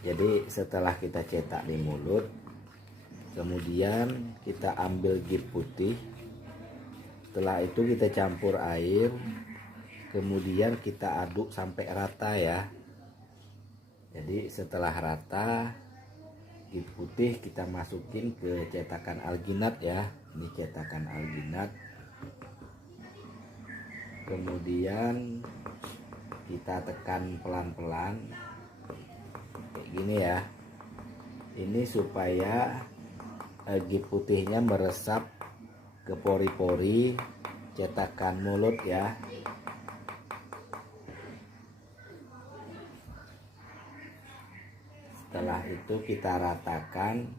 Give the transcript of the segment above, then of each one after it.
Jadi setelah kita cetak di mulut, kemudian kita ambil gip putih. Setelah itu kita campur air, kemudian kita aduk sampai rata ya. Jadi setelah rata, gip putih kita masukin ke cetakan alginat ya. Ini cetakan alginat. Kemudian kita tekan pelan-pelan kayak gini ya. Ini supaya gip putihnya meresap ke pori-pori cetakan mulut ya. Setelah itu kita ratakan,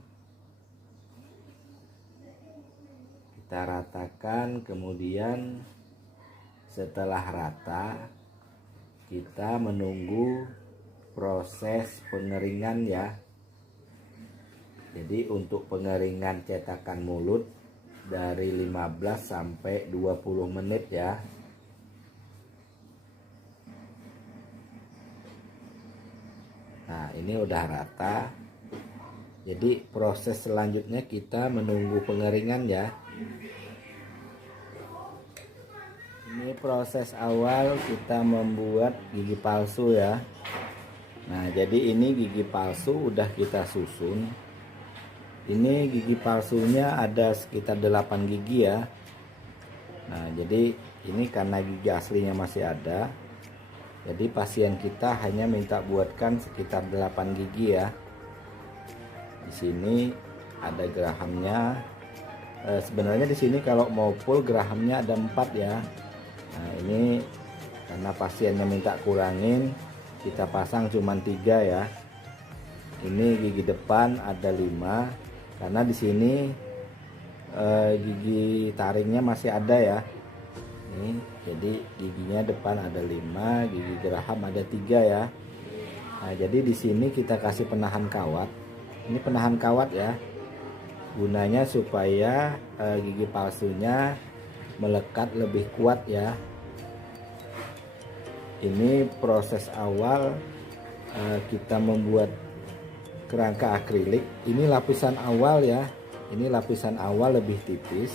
kemudian setelah rata kita menunggu proses pengeringan ya. Jadi untuk pengeringan cetakan mulut dari 15 sampai 20 menit ya. Nah, ini udah rata. Jadi proses selanjutnya kita menunggu pengeringan ya. Ini proses awal kita membuat gigi palsu ya. Nah, jadi ini gigi palsu udah kita susun. Ini gigi palsunya ada sekitar 8 gigi ya. Nah, jadi ini karena gigi aslinya masih ada. Jadi pasien kita hanya minta buatkan sekitar 8 gigi ya. Di sini ada gerahamnya. Sebenarnya di sini kalau mau full gerahamnya ada 4 ya. Nah, ini karena pasiennya minta kurangin, kita pasang cuma 3 ya. Ini gigi depan ada 5 karena di sini gigi taringnya masih ada ya. Ini jadi giginya depan ada 5, gigi geraham ada 3 ya. Nah, jadi di sini kita kasih penahan kawat. Ini penahan kawat ya. Gunanya supaya gigi palsunya melekat lebih kuat ya. Ini proses awal kita membuat kerangka akrilik. Ini lapisan awal ya. Ini lapisan awal lebih tipis.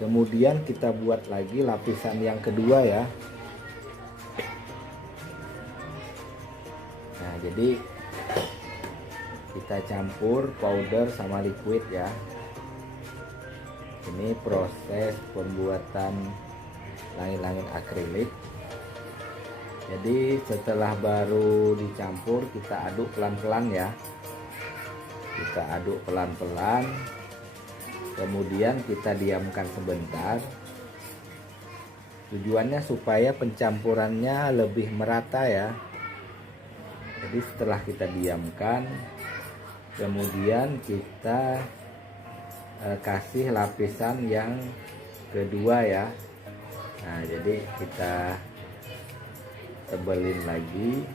Kemudian kita buat lagi lapisan yang kedua ya. Nah, jadi kita campur powder sama liquid ya. Ini proses pembuatan langit-langit akrilik. Jadi setelah baru dicampur kita aduk pelan-pelan ya. Kita aduk pelan-pelan. Kemudian kita diamkan sebentar. Tujuannya supaya pencampurannya lebih merata ya. Jadi setelah kita diamkan, kemudian kita kasih lapisan yang kedua ya. Nah, jadi kita tebelin lagi.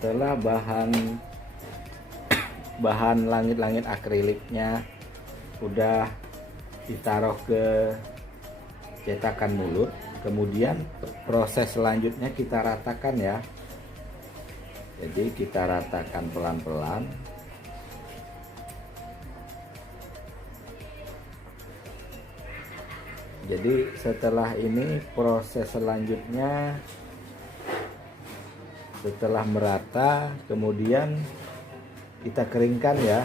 Setelah bahan langit-langit akriliknya udah ditaruh ke cetakan mulut, kemudian proses selanjutnya kita ratakan ya. Jadi kita ratakan pelan-pelan. Jadi setelah ini proses selanjutnya, setelah merata kemudian kita keringkan ya.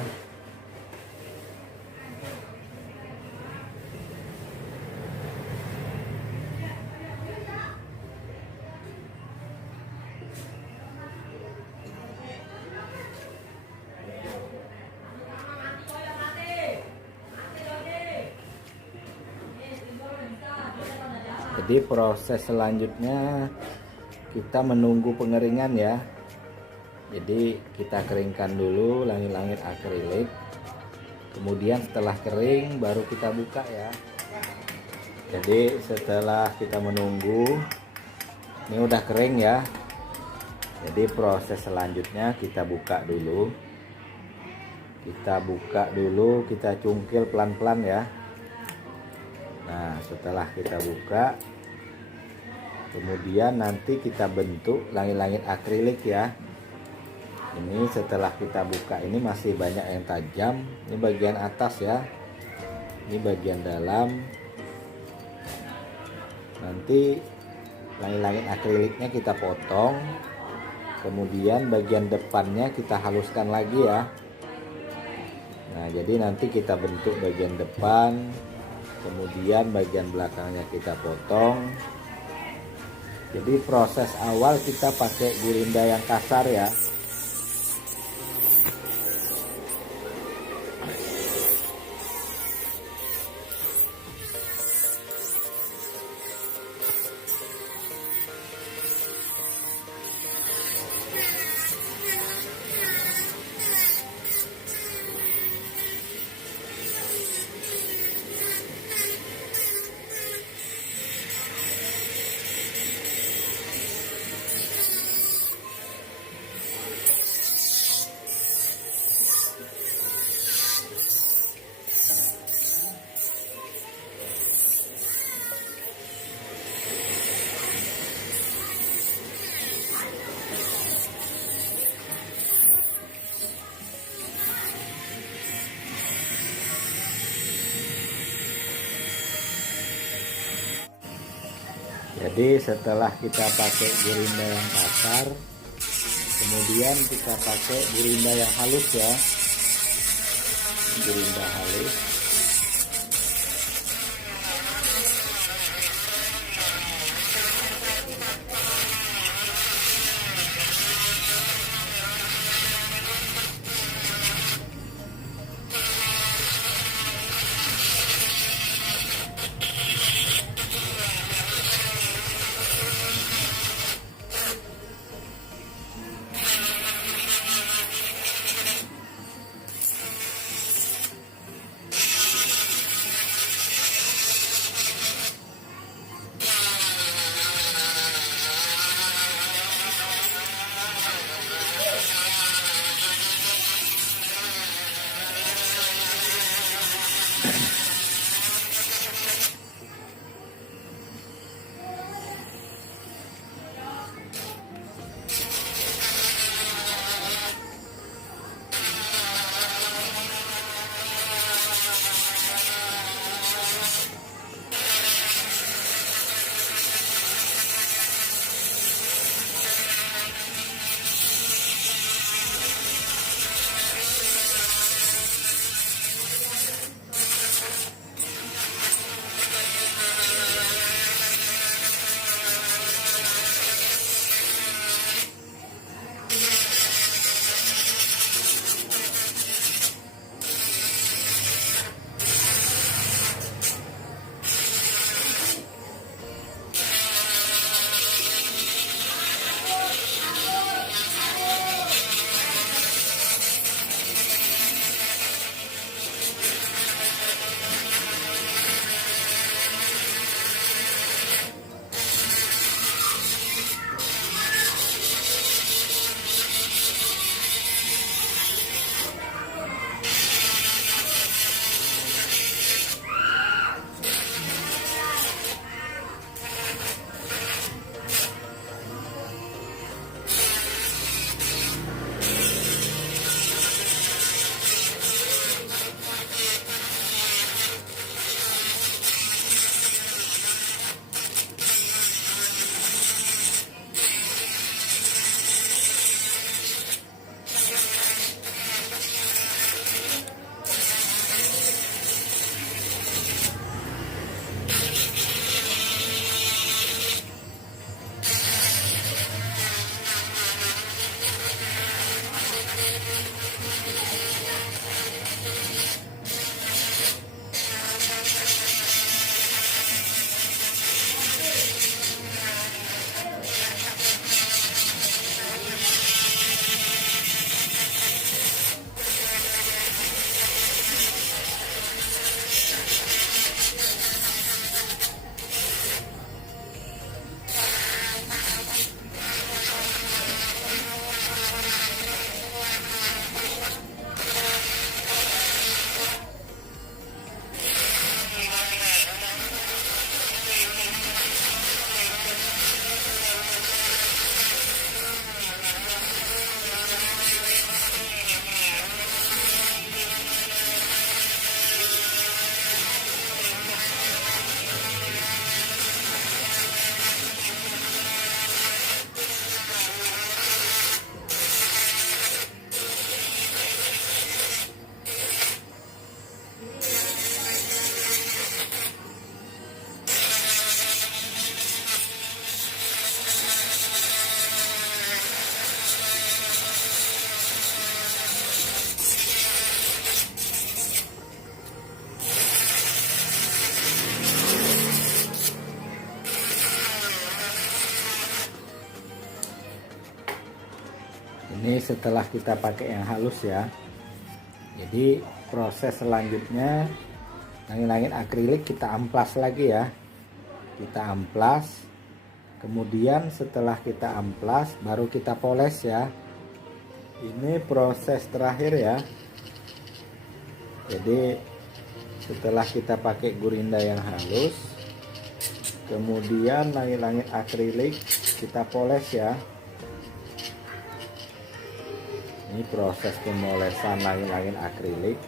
Jadi proses selanjutnya kita menunggu pengeringan ya. Jadi kita keringkan dulu langit-langit akrilik. Kemudian setelah kering baru kita buka ya. Jadi setelah kita menunggu, ini udah kering ya. Jadi proses selanjutnya kita buka dulu. Kita cungkil pelan-pelan ya. Nah, setelah kita buka, kemudian nanti kita bentuk langit-langit akrilik ya. Ini setelah kita buka, ini masih banyak yang tajam. Ini bagian atas ya. Ini bagian dalam. Nanti langit-langit akriliknya kita potong. Kemudian bagian depannya kita haluskan lagi ya. Nah, jadi nanti kita bentuk bagian depan, kemudian bagian belakangnya kita potong. Jadi proses awal kita pakai gurinda yang kasar ya. Jadi setelah kita pakai gurinda yang kasar, kemudian kita pakai gurinda yang halus ya, gurinda halus. Ini setelah kita pakai yang halus ya. Jadi proses selanjutnya langit-langit akrilik kita amplas lagi ya. Kita amplas. Kemudian setelah kita amplas baru kita poles ya. Ini proses terakhir ya. Jadi setelah kita pakai gurinda yang halus, kemudian langit-langit akrilik kita poles ya. Ini proses pemolesan langit-langit akrilik.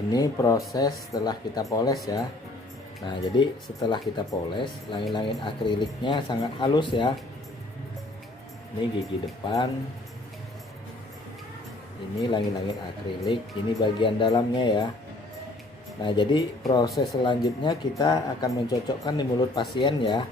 Ini proses setelah kita poles ya. Nah, jadi setelah kita poles, langit-langit akriliknya sangat halus ya. Ini gigi depan. Ini langit-langit akrilik, ini bagian dalamnya ya. Nah, jadi proses selanjutnya kita akan mencocokkan di mulut pasien ya.